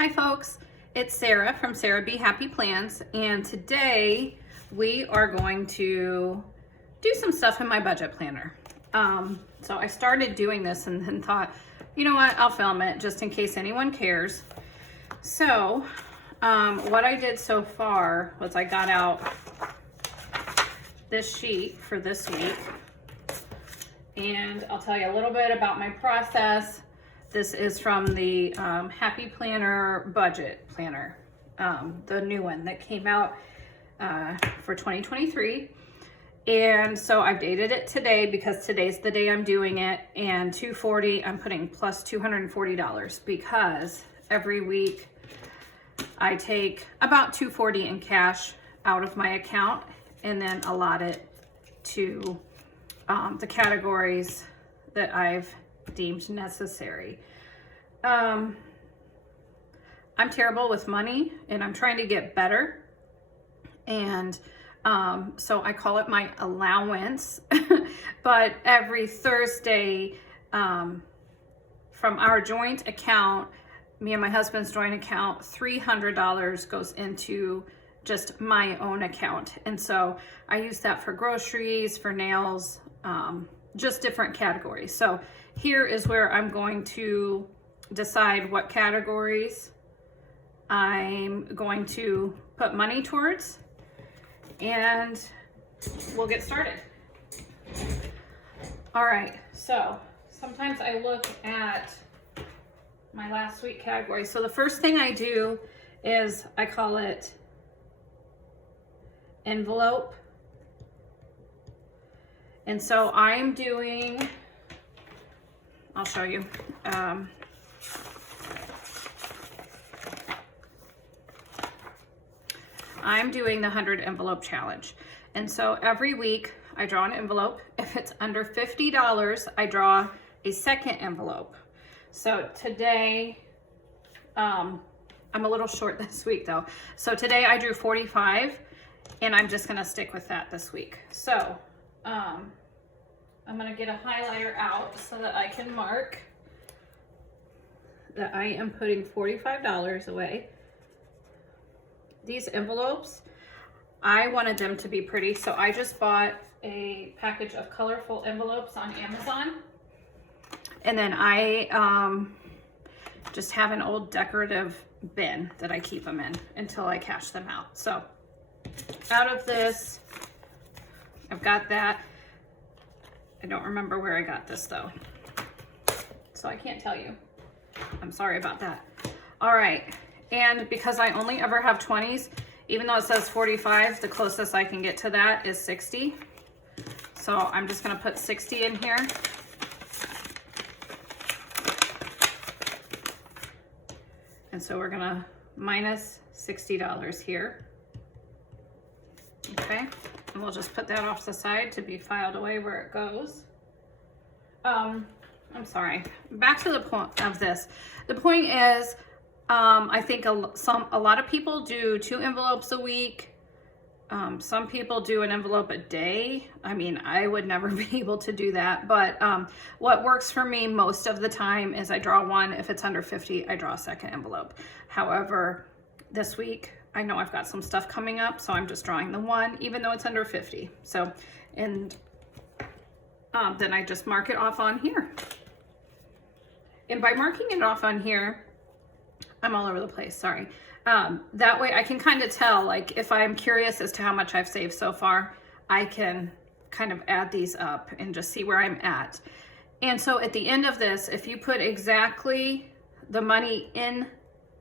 Hi folks, it's Sarah from Sarah Be Happy Plans, and today we are going to do some stuff in my budget planner. So I started doing this and then thought, you know what, I'll film it just in case anyone cares. So what I did so far was I got out this sheet for this week, and I'll tell you a little bit about my process. This is from the Happy Planner Budget Planner, the new one that came out for 2023. And so I've dated it today because today's the day I'm doing it, and $240, I'm putting plus $240 because every week I take about $240 in cash out of my account and then allot it to the categories that I've deemed necessary. I'm terrible with money and I'm trying to get better, and so I call it my allowance. But every Thursday, from our joint account, me and my husband's joint account, $300 goes into just my own account, and so I use that for groceries, for nails, just different categories. So here is where I'm going to decide what categories I'm going to put money towards, and we'll get started. All right, so sometimes I look at my last week category. So the first thing I do is I call it envelope. And so I'm doing, I'll show you. I'm doing the 100 envelope challenge. And so every week I draw an envelope. If it's under $50, I draw a second envelope. So today, I'm a little short this week though. So today I drew 45, and I'm just gonna stick with that this week. So I'm gonna get a highlighter out so that I can mark that I am putting $45 away. These envelopes, I wanted them to be pretty, so I just bought a package of colorful envelopes on Amazon. And then I just have an old decorative bin that I keep them in until I cash them out. So out of this, I've got that. I don't remember where I got this though, so I can't tell you. I'm sorry about that. All right, and because I only ever have 20s, even though it says 45, the closest I can get to that is 60. So I'm just gonna put 60 in here. And so we're gonna minus $60 here. Okay, and we'll just put that off the side to be filed away where it goes. I'm sorry, back to the point of this. The point is, I think a lot of people do 2 envelopes a week. Some people do an envelope a day. I mean, I would never be able to do that, but what works for me most of the time is I draw one. If it's under 50, I draw a second envelope. However, this week, I know I've got some stuff coming up, so I'm just drawing the one, even though it's under 50. So, and then I just mark it off on here. And by marking it off on here, I'm all over the place, sorry. That way I can kind of tell, like if I'm curious as to how much I've saved so far, I can kind of add these up and just see where I'm at. And so at the end of this, if you put exactly the money in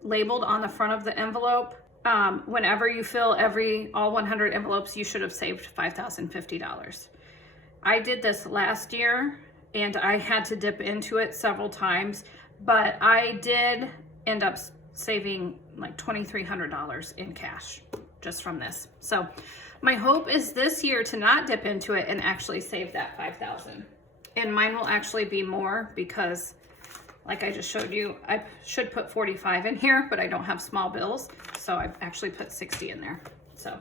labeled on the front of the envelope, whenever you fill all 100 envelopes, you should have saved $5,050. I did this last year and I had to dip into it several times, but I did end up saving like $2,300 in cash just from this. So my hope is this year to not dip into it and actually save that $5,000. And mine will actually be more because, like I just showed you, I should put 45 in here, but I don't have small bills, so I've actually put 60 in there. So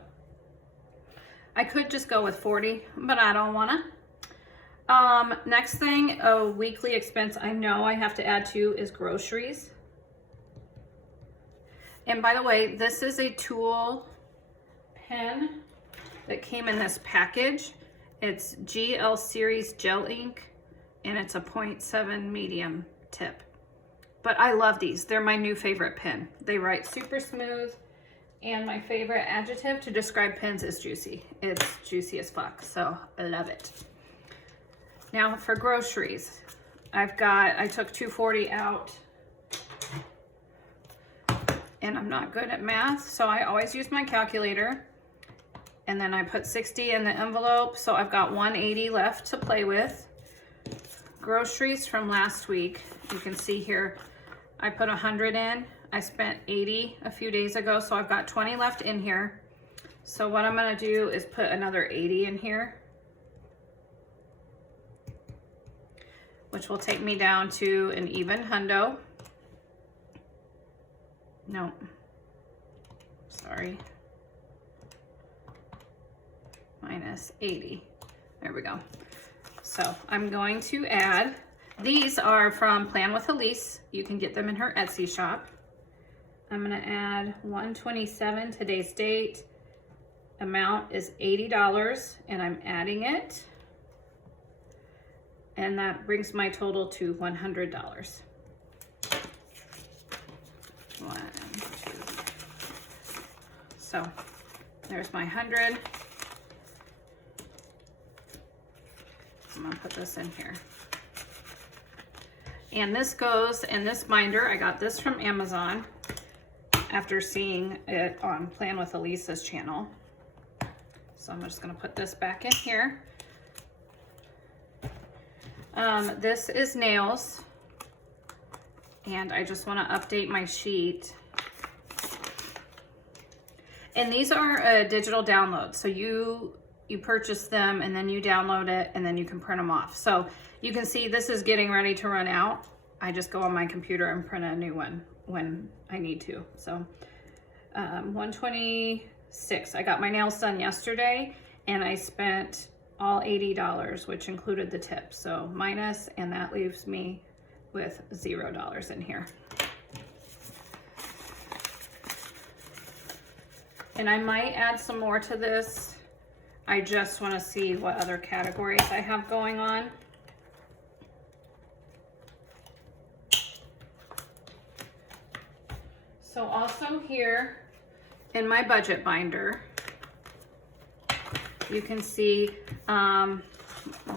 I could just go with 40, but I don't wanna. Next thing, a weekly expense I know I have to add to is groceries. And by the way, this is a Tul pen that came in this package. It's GL Series Gel Ink, and it's a 0.7 medium tip. But I love these. They're my new favorite pen. They write super smooth, and my favorite adjective to describe pens is juicy. It's juicy as fuck, so I love it. Now for groceries, I took $2.40 out, and I'm not good at math, so I always use my calculator. And then I put 60 in the envelope, so I've got 180 left to play with. Groceries from last week, you can see here, I put 100 in. I spent 80 a few days ago, so I've got 20 left in here. So what I'm gonna do is put another 80 in here, which will take me down to an even hundo. No, sorry. Minus 80. There we go. So I'm going to add, these are from Plan with Elise. You can get them in her Etsy shop. I'm gonna add 127, today's date. Amount is $80, and I'm adding it. And that brings my total to $100. 1, 2. So there's my 100. I'm gonna put this in here. And this goes in this binder. I got this from Amazon after seeing it on Plan with Elisa's channel. So I'm just gonna put this back in here. This is nails, and I just wanna update my sheet. And these are a digital download, so you purchase them and then you download it and then you can print them off. So you can see this is getting ready to run out. I just go on my computer and print a new one when I need to. So 126. I got my nails done yesterday and I spent all $80, which included the tip. So minus, and that leaves me with $0 in here. And I might add some more to this. I just want to see what other categories I have going on. So also here in my budget binder, you can see, well,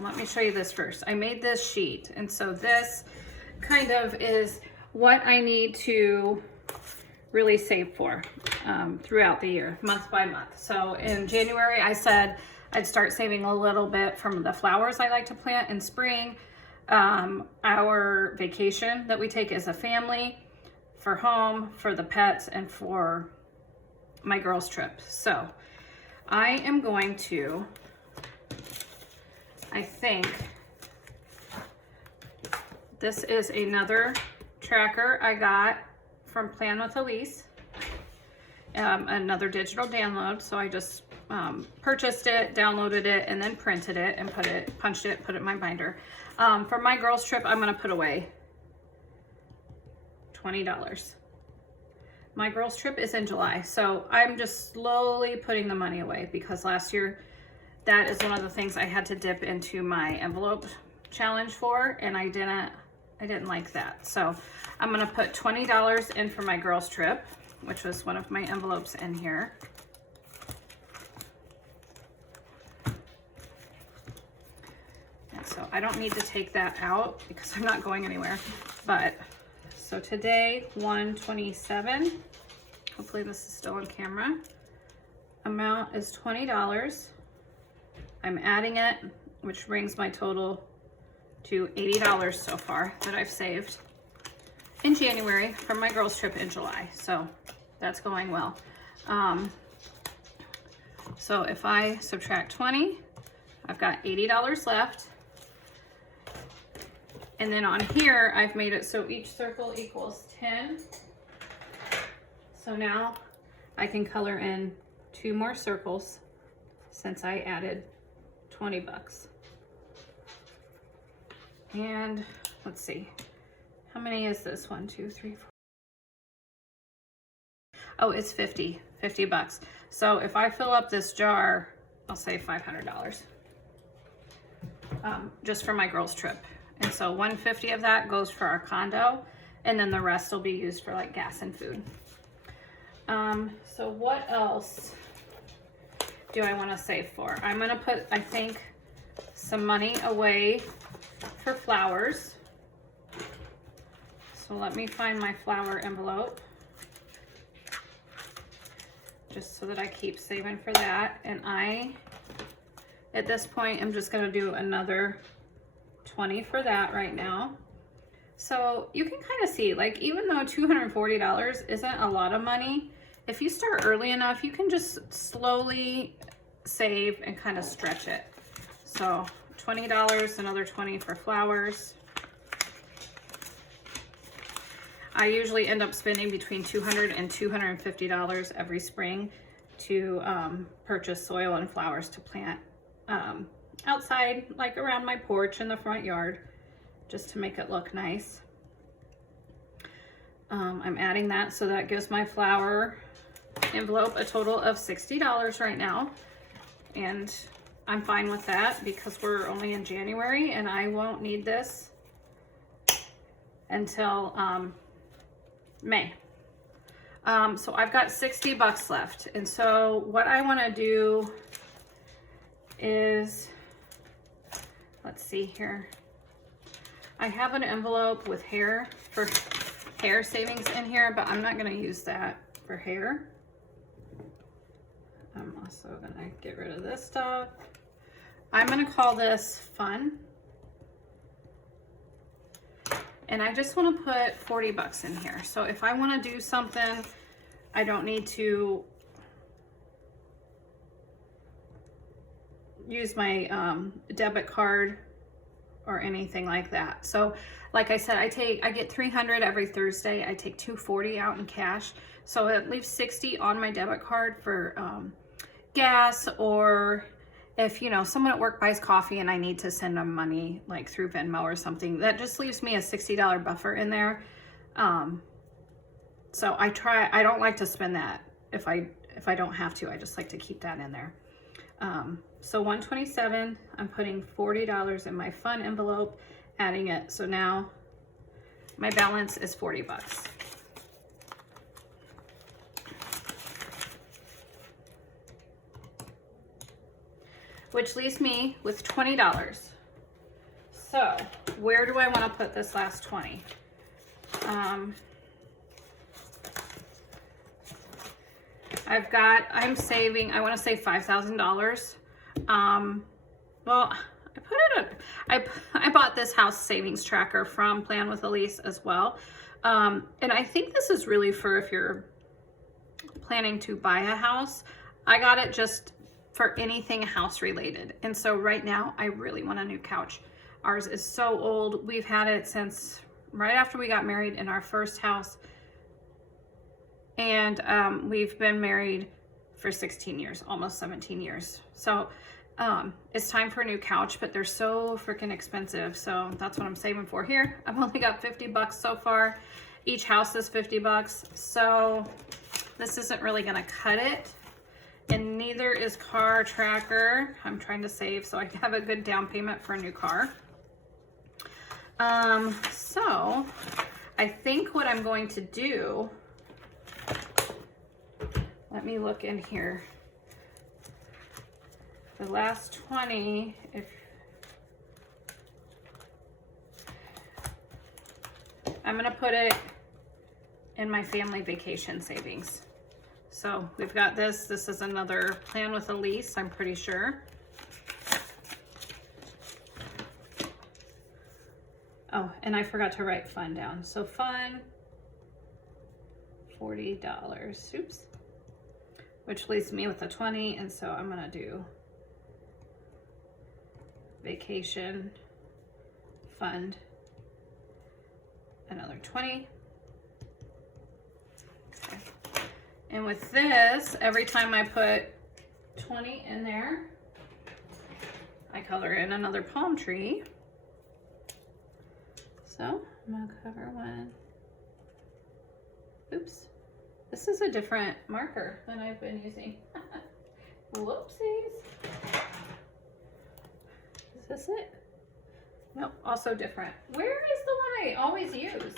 let me show you this first. I made this sheet, and so this kind of is what I need to really save for throughout the year, month by month. So in January, I said I'd start saving a little bit from the flowers I like to plant in spring, our vacation that we take as a family, for home, for the pets, and for my girls' trip. So I am going to, I think, this is another tracker I got from Plan with Elise, another digital download. So I just purchased it, downloaded it, and then printed it and punched it, put it in my binder. For my girls' trip, I'm gonna put away $20. My girls' trip is in July, so I'm just slowly putting the money away because last year, that is one of the things I had to dip into my envelope challenge for, and I didn't like that. So I'm gonna put $20 in for my girls' trip, which was one of my envelopes in here. And so I don't need to take that out because I'm not going anywhere, but so today, 127, hopefully this is still on camera. Amount is $20. I'm adding it, which brings my total to $80 so far that I've saved in January from my girls' trip in July. So that's going well. So if I subtract 20, I've got $80 left. And then on here, I've made it so each circle equals 10. So now I can color in 2 more circles since I added 20 bucks. And let's see, how many is this? 1, 2, 3, 4. Oh, it's 50 bucks. So if I fill up this jar, I'll save $500 just for my girls' trip. And so 150 of that goes for our condo, and then the rest will be used for like gas and food. So what else do I want to save for? I'm going to put, I think, some money away for flowers. So let me find my flower envelope, just so that I keep saving for that. And at this point, I'm just going to do another 20 for that right now. So you can kind of see, like, even though $240 isn't a lot of money, if you start early enough, you can just slowly save and kind of stretch it. So $20, another 20 for flowers. I usually end up spending between $200 and $250 every spring to purchase soil and flowers to plant outside, like around my porch in the front yard, just to make it look nice. I'm adding that, so that gives my flower envelope a total of $60 right now. And I'm fine with that because we're only in January and I won't need this until May. So I've got 60 bucks left. And so what I want to do is, let's see here. I have an envelope with hair for hair savings in here, but I'm not going to use that for hair. I'm also going to get rid of this stuff. I'm going to call this fun. And I just want to put 40 bucks in here. So if I want to do something, I don't need to use my debit card or anything like that. So like I said, I get $300 every Thursday. I take $240 out in cash. So it leaves $60 on my debit card for gas, or if, you know, someone at work buys coffee and I need to send them money like through Venmo or something, that just leaves me a $60 buffer in there. So I don't like to spend that if I don't have to. I just like to keep that in there. So 127, I'm putting $40 in my fun envelope, adding it. So now my balance is 40 bucks. Which leaves me with $20. So where do I want to put this last 20? I'm saving, I want to save $5,000. Well, I bought this house savings tracker from Plan with Elise as well. And I think this is really for if you're planning to buy a house. I got it just for anything house related. And so right now I really want a new couch. Ours is so old. We've had it since right after we got married in our first house. And we've been married for 16 years, almost 17 years. So it's time for a new couch, but they're so freaking expensive. So that's what I'm saving for here. I've only got 50 bucks so far. Each house is 50 bucks. So this isn't really gonna cut it. And neither is Car Tracker. I'm trying to save so I have a good down payment for a new car. So I think what I'm going to do, let me look in here. The last 20, I'm gonna put it in my family vacation savings. So we've got this. This is another Plan with Elise, I'm pretty sure. Oh, and I forgot to write fun down. So fun, $40. Oops. Which leaves me with a 20. And so I'm gonna do vacation fund, another 20. Okay. And with this, every time I put 20 in there, I color in another palm tree. So I'm gonna cover one. Oops. This is a different marker than I've been using. Whoopsies. Is this it? Nope, also different. Where is the one I always use?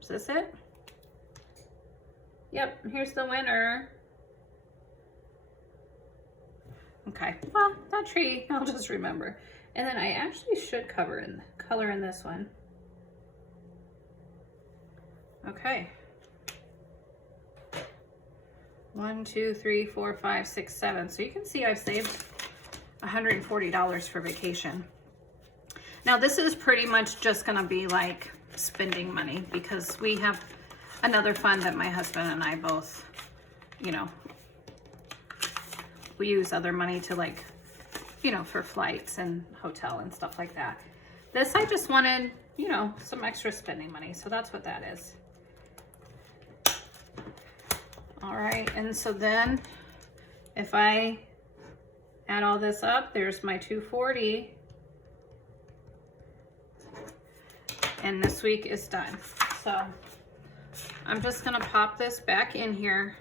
Is this it? Yep, here's the winner. Okay, well, that tree, I'll just remember. And then I actually should color in this one. Okay. 1, 2, 3, 4, 5, 6, 7. So you can see I've saved $140 for vacation. Now this is pretty much just gonna be like spending money because we have another fund that my husband and I both, you know, we use other money to, like, you know, for flights and hotel and stuff like that. This I just wanted, you know, some extra spending money. So that's what that is. All right, and so then if I add all this up, there's my $240. And this week is done. So I'm just gonna pop this back in here.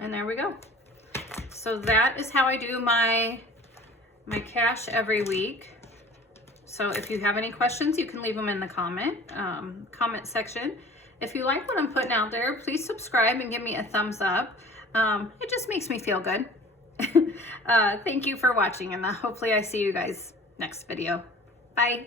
And there we go. So that is how I do my cash every week. So if you have any questions, you can leave them in the comment section. If you like what I'm putting out there, please subscribe and give me a thumbs up. It just makes me feel good. Thank you for watching, and hopefully I see you guys next video. Bye.